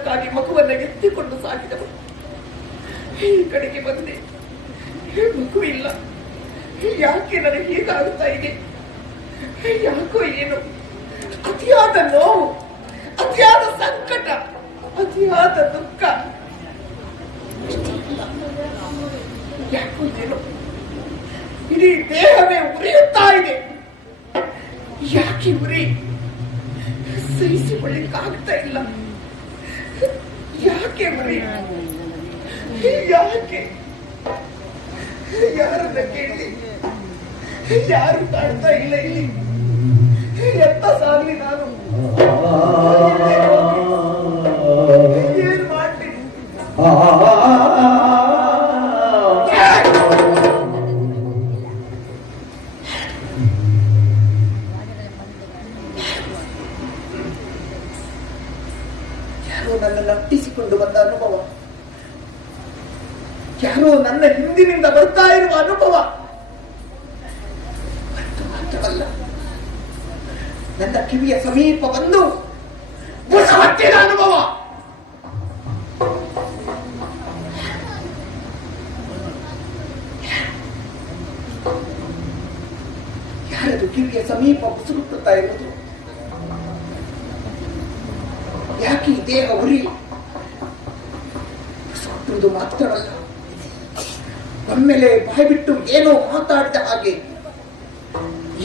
ಜೀವನಕ್ಕಾಗಿ ಮಗುವನ್ನ ಎತ್ತಿಕೊಂಡು ಸಾಗಿದವಳು. ಈ ಕಡೆಗೆ ಬಂದೆ, ಮಗು ಇಲ್ಲ. ಯಾಕೆ ನನಗೆ ಹೀಗಾಗುತ್ತಾ ಇದೆ? ಯಾಕೋ ಏನು ಅತಿಯಾದ ನೋವು, ಅತಿಯಾದ ಸಂಕಟ, ಅತಿಯಾದ ದುಃಖ. ಯಾಕೋ ಏನು ಇಡೀ ದೇಹವೇ ಉರಿಯುತ್ತಾ ಇದೆ. ಯಾಕೆ ಉರಿ? ಸಹಿಸಿಕೊಳ್ಳಿಕ್ಕಾಗ್ತಾ ಇಲ್ಲ. ಯಾಕೆ ಉರಿ? ಯಾಕೆ? ಯಾರನ್ನ ಕೇಳಿ? ಯಾರು ಕಾಣ್ತಾ ಇಲ್ಲ ಇಲ್ಲಿ. ಎಂತ ಸಾಗಲಿ ನಾನು? ಏನ್ ಮಾಡ್ತೀನಿ? ಯಾರೋ ನನ್ನನ್ನು ಅಟ್ಟಿಸಿಕೊಂಡು ಬಂದ ಅನುಭವ, ಯಾರೋ ನನ್ನ ಹಿಂದಿನಿಂದ ಬರ್ತಾ ಇರುವ ಅನುಭವ. ಮಾತ್ರವಲ್ಲ, ನನ್ನ ಕಿವಿಯ ಸಮೀಪ ಬಂದು ಬುಸವಟ್ಟಿದ ಅನುಭವ. ಯಾರದು ಕಿವಿಯ ಸಮೀಪ ಬುಸುಗುಟ್ಟುತ್ತಾ ಇರುವುದು? ಯಾಕೆ ಈ ದೇಹ ಉರಿ? ಬುಸುಗುಟ್ಟುವುದು ಮಾತ್ರವಲ್ಲ, ಒಮ್ಮೆಲೆ ಬಾಯಿ ಬಿಟ್ಟು ಏನೋ ಮಾತಾಡಿದ ಹಾಗೆ,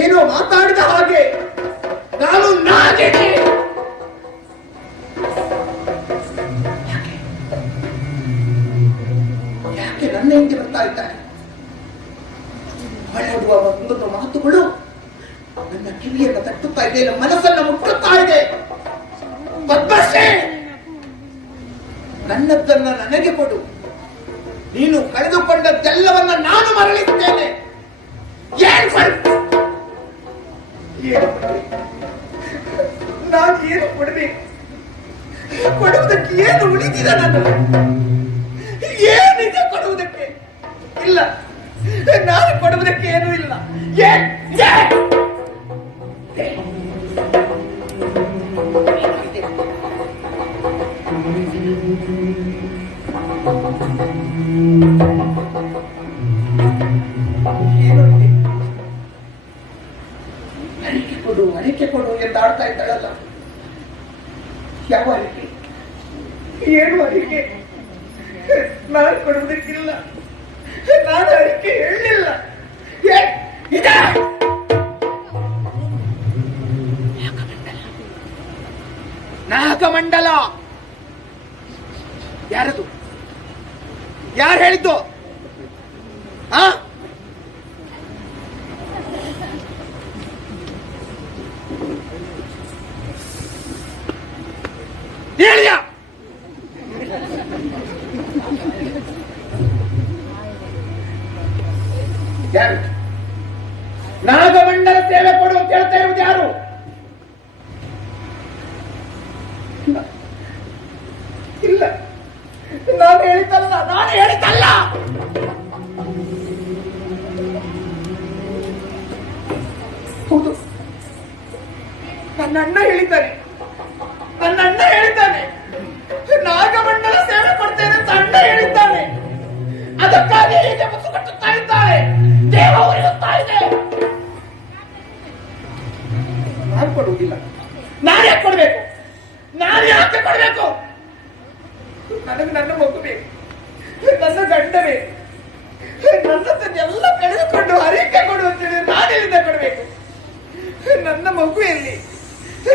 ಏನೋ ಮಾತಾಡಿದ ಹಾಗೆ ನಾನು ನಾಗೇನೆ. ಯಾಕೆ ನನ್ನ ಹಿಂದೆ ಬರ್ತಾ ಇದ್ದಾರೆ? ಹೊರಡುವ ಒಂದೊಂದು ಮಾತುಗಳು ನನ್ನ ಕಿವಿಯನ್ನು ತಟ್ಟುತ್ತಾ ಇದೆ, ನನ್ನ ಮನಸ್ಸನ್ನು ಮುಟ್ಟುತ್ತಾ ಇದೆ. ಪದ್ಮಶ್ರೀ, ನನ್ನದನ್ನ ನನಗೆ ಕೊಡು. ನೀನು ಕಳೆದುಕೊಂಡದ್ದೆಲ್ಲವನ್ನ ನಾನು ಮರಳಿದ್ದೇನೆ. ನಾನು ಏನು ಕೊಡಬೇಕು? ಕೊಡುವುದಕ್ಕೆ ಏನು ಉಳಿದಿದೆ? ನಾನು ಏನಿದೆ ಕೊಡುವುದಕ್ಕೆ? ಇಲ್ಲ, ನಾನು ಕೊಡುವುದಕ್ಕೆ ಏನೂ ಇಲ್ಲ. ಅರಿಕೆ ಕೊಡು ಎಂದಾಡ್ತಾ ಇದ್ದಾಳಲ್ಲ. ಯಾವ ಅರಿಕೆ? ಏನು ಅರಿಕೆ? ನಾನು ಕೊಡುವುದಕ್ಕಿಲ್ಲ. ನಾನು ಅರಿಕೆ ಹೇಳಲಿಲ್ಲ. ನಾಗಮಂಡಲ ಯಾರದು? ಯಾರು ಹೇಳಿದ್ದು? ಹೇಳಿಯ? ಯಾರು? ನಾಗಮಂಡಲ ಸೇವೆ ಕೊಡು ಅಂತ ಹೇಳ್ತಾ ಇರುವುದು ಯಾರು? ಇಲ್ಲ, ನಾನು ಹೇಳಿದ್ದಲ್ಲ. ನಾನು ಹೇಳಿದ್ದಲ್ಲ. ಹೌದು, ನನ್ನ ಅಣ್ಣ ಹೇಳಿದ್ದಾನೆ. ನನ್ನ ಅಣ್ಣ ಹೇಳಿದ್ದಾನೆ, ನಾಗಮಂಡಲ ಸೇವೆ ಕೊಡ್ತೇನೆ ಅಂತ ಅಣ್ಣ ಹೇಳಿದ್ದಾನೆ. ಅದಕ್ಕಾಗಿ ಹೀಗೆ ಮುಸು ಕಟ್ಟುತ್ತಾ ಇದ್ದಾಳೆ, ದೇಹ ಉರಿಯುತ್ತಾ ಇದೆ. ನಾನು ಕೊಡುವುದಿಲ್ಲ. ನಾನು ಯಾಕೆ ಕೊಡ್ಬೇಕು? ನಾನು ಯಾಕೆ ಕೊಡ್ಬೇಕು? ನನಗೆ ನನ್ನ ಮಗು ಬೇಕು, ನನ್ನ ಗಂಡ ಬೇಕು. ನನ್ನದನ್ನೆಲ್ಲ ಕಳೆದುಕೊಂಡು ಹರಿಕೆ ಕೊಡು ಅಂತೇಳಿ ನಾನು ಎಲ್ಲಿಂದ ಕೊಡಬೇಕು? ನನ್ನ ಮಗು ಎಲ್ಲಿ?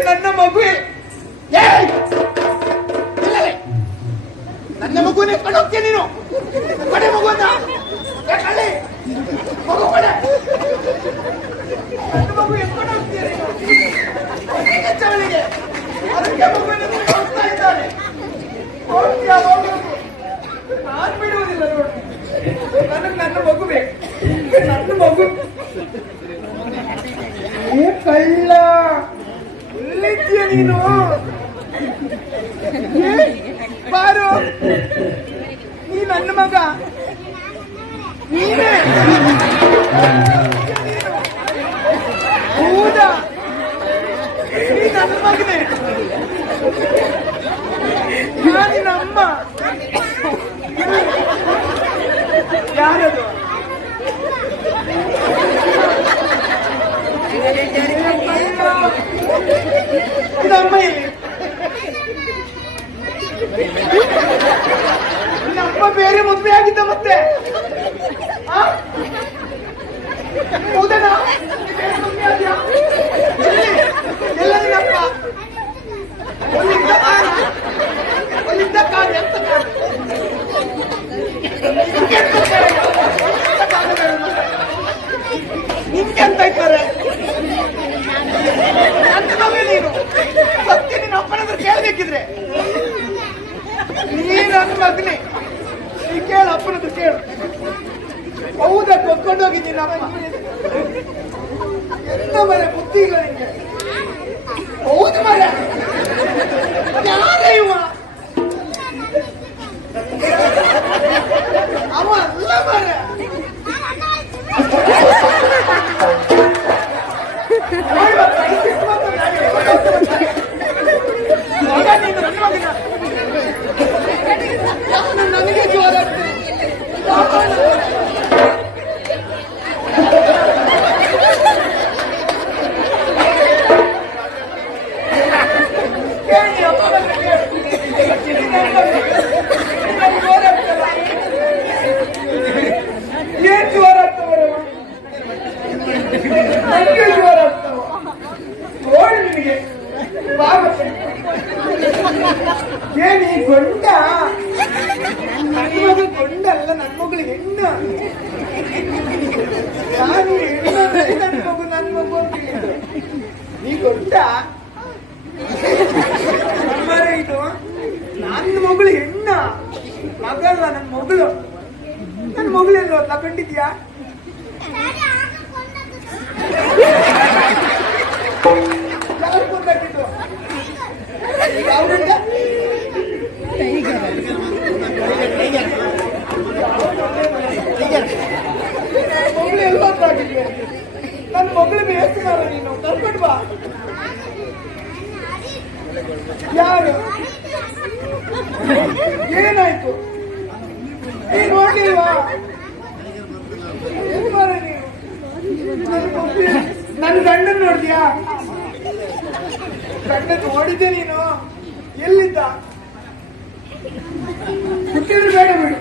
ನನ್ನ ಮಗು ಎಲ್ಲಿ? ನನ್ನ ಮಗುವನ್ನ ಎತ್ಕೊಂಡು ಹೋಗ್ತೀನಿ ನೀನು. ಕೊಡೆ ಮಗುವನ್ನ, ಮಗು ಕೊಡೆ. ನನ್ನ ಮಗು ಎತ್ಕೊಂಡು ಹೋಗ್ತೀನಿ ಚವಳಿಗೆ. ಅದಕ್ಕೆ ಮಗುವನ್ನು ಹೋಗ್ತಾ ಇದ್ದಾನೆ. ನಾನು ಬಿಡುವುದಿಲ್ಲ ನೋಡು. ನನಗೆ ನನ್ನ ಮಗು ಬೇಕು, ನನ್ನ ಮಗು. ಏ ಕಳ್ಳ, ಎಲ್ಲಿದ್ದೀಯ ನೀನು? ಬಾರು, ನೀ ನನ್ನ ಮಗ. ನೀನೇ ಹೌದಾ? ನೀ ನನ್ನ ಮಗನೇ. ಅಮ್ಮ ಯಾರದು? ಇದಮ್ಮ ಇಲ್ಲಿ ನಮ್ಮ ಬೇರೆ ಮದುವೆ ಆಗಿದ್ದ ಮತ್ತೆ ಹೌದನಾ? ಎಲ್ಲ ನಿನ್ನಪ್ಪ ಒಲ್ಲಿದ್ದ ಕಾರ್ಯ ಅಂತ ನಿಮ್ಗೆ ಅಂತ ಇದ್ದಾರೆ ನೀನು ಸತ್ಯ ನಿನ್ನ ಅಪ್ಪನಾದ್ರೂ ಕೇಳ್ಬೇಕಿದ್ರೆ ನೀನು ನನ್ನ ಮಗನೇ ನೀ ಕೇಳು ಅಪ್ಪನದ್ದು ಕೇಳು. ಹೌದಾ ಕೊತ್ಕೊಂಡೋಗಿದ್ದೀನಿ ಅಮ್ಮ ಎಂತ ಮರೆ ಬುದ್ಧಿ ಇಲ್ಲ ನಿಂಗೆ. ಹೌದು ಮರೆ ಯಾರೇ ಇವ ಅವ ಅಲ್ಲ ಮರೆ ನನಗೆ ಜೋರ ಏನ್ ಜೋರ ಆಗ್ತವ ನನಗೆ ಜೋರ ಆಗ್ತಾವ ನೋಡಿ ನಿನಗೆ ಏನ್ ಈ ಗೊಂಡ ನನ್ನ ಮಗಳು ಗೊಂಡ ಅಲ್ಲ ನನ್ನ ಮಗಳು ಹೆಣ್ಣು. ನಾನು ಹೆಣ್ಣು ನನ್ನ ಮಗು ಅಂತ ಹೇಳಿದ್ರು ನೀ ಗೊಂಡ ನಮ್ಮರೇ ಇದು ನನ್ನ ಮಗಳು ಹೆಣ್ಣ ಮಗಲ್ಲ ನನ್ನ ಮಗಳು. ನನ್ನ ಮಗಳೆಲ್ಲ ತಗೊಂಡಿದ್ಯಾ? ಯಾರು ಕೊಂದಾಕಿದ್ದು? ಮಗಳು ಎಲ್ಲ ಆಗಿದ್ಯಾ? ನನ್ನ ಮಗಳು ಬೇಸ್ತಾರ ನೀನು ಕರ್ಕೊಂಡು ಬಾ. ಯಾರು? ಏನಾಯ್ತು? ನೀನ್ ನೋಡ್ಲಿಲ್ವಾ? ಏನ್ ಮಾರ ನೀನು? ನನ್ನ ಗಂಡನ್ ನೋಡ್ದ್ಯಾ? ಗಂಡ ನೋಡಿದ್ದೆ ನೀನು? ಎಲ್ಲಿದ್ದ? ಹುಟ್ಟಿದ್ರು ಬೇಡ ಬಿಡು.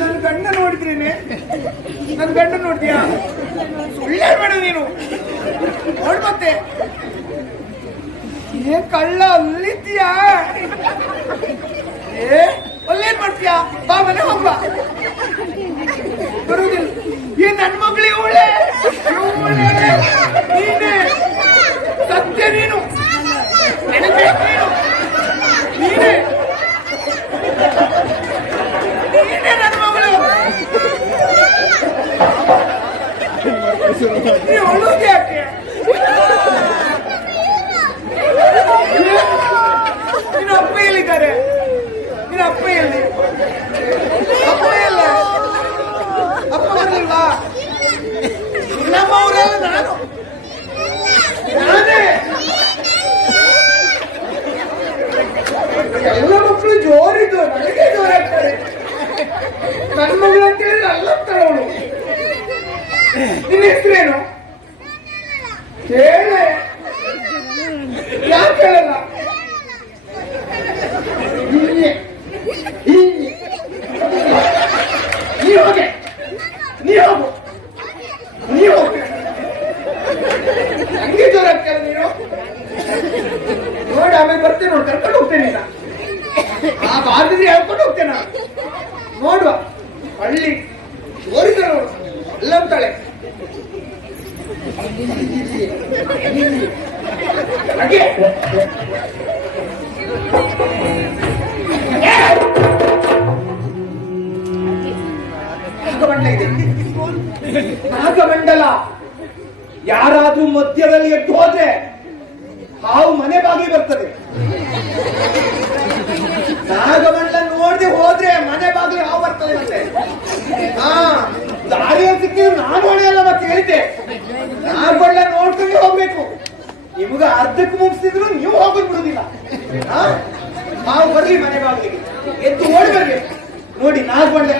ನನ್ನ ಗಂಡ ನೋಡಿದ್ರೇನೆ ನನ್ನ ಗಂಡ ನೋಡ್ದ್ಯಾ? ಸುಳ್ಳೇ ಬೇಡ ನೀನು. ನೋಡ್ ಮತ್ತೆ ಏನ್ ಕಳ್ಳ ಅಲ್ಲಿದ್ಯಾ? ಅಲ್ಲೇನ್ ಮಾಡ್ತೀಯಾ? ಬಾ ಮನೆ ಹೋಗ್ಬ. ಬರುವುದಿಲ್ಲ. ಏನ್ ನನ್ ಮಗಳು ಇವಳೆ ನೀನೆ ಸತ್ಯ ನೀನು ನೀನೆ ನೀನೆ ನನ್ನ ಮಗಳು. ನೀವು ಅಳುವುದು ಯಾಕೆ? ನಿನ್ನ ಅಪ್ಪ ಎಲ್ಲಿದ್ದಾರೆ? ನಿನ್ನ ಅಪ್ಪ ಎಲ್ಲಿ? ಅಪ್ಪ ಎಲ್ಲ ಅಪ್ಪ ಬರ್ಲಿಲ್ವಾ? ನಮ್ಮವರೆಲ್ಲ ನಾನೇ ಎಲ್ಲ ಮಕ್ಕಳು ಜೋರಿದ್ದು ನನಗೆ ಜೋರಾಗ್ತಾರೆ. ನನ್ನ ಮಗಳು ಅಂತ ಹೇಳಿದ್ರೆ ಅಲ್ಲತ್ತಾಳೆ ಅವಳು. ನಿನ್ನ ಹೆಸರೇನು ಕೇಳೆ? ಯಾಕೆ ಹೇಳಲ್ಲ? ನೀ ಹೋಗೆ ನೀ ಹೋಗು ನೀ ಹೋಗು. ಹಂಗೆ ಜೋರ ಆಗ್ತಾರೆ ನೀನು. ನೋಡಿ ಆಮೇಲೆ ಬರ್ತೇನೆ ನೋಡಿ ಕರ್ಕೊಂಡು ಹೋಗ್ತೇನೆ. ಆ ಬಾರ್ದಿದ್ರೆ ಹೇಳ್ಕೊಂಡು ಹೋಗ್ತೇನೆ. ನೋಡುವ ಹಳ್ಳಿ ಜೋರಿದ ನೋಡು ಎಲ್ಲ ಅಂತಾಳೆ. ಹಾಗೆ ನಾಗಮಂಡಲ ಯಾರಾದ್ರೂ ಮಧ್ಯದಲ್ಲಿ ಎದ್ದು ಹೋದ್ರೆ ಹಾವು ಮನೆ ಬಾಗಿ ಬರ್ತದೆ. ನಾಗಮಂಡಲ ನೋಡದೆ ಹೋದ್ರೆ ಮನೆ ಬಾಗಿಲು ಹಾವು ಬರ್ತದೆ. ಮತ್ತೆ ದಾರಿಯಲ್ಲಿ ಸಿಕ್ಕಿದ್ರು ನಾನು ಹೊಡೆಯಲ್ಲ. ಮತ್ತೆ ಹೇಳಿದ್ದೆ ನಾಗಮಂಡಲ ನೋಡ್ಕೊಂಡು ಹೋಗ್ಬೇಕು. ನಿಮ್ಗ ಅರ್ಧಕ್ಕೆ ಮುಗಿಸಿದ್ರು ನೀವು ಹೋಗೋದ್ ಬಿಡುದಿಲ್ಲ. ನಾವು ಬರ್ಲಿ ಮನೆ ಬಾಗಿಲಿಗೆ ಎದ್ದು ಓಡಿ ಬರ್ಬೇಕು ನೋಡಿ ನಾಲ್ಕು ಗಂಟೆ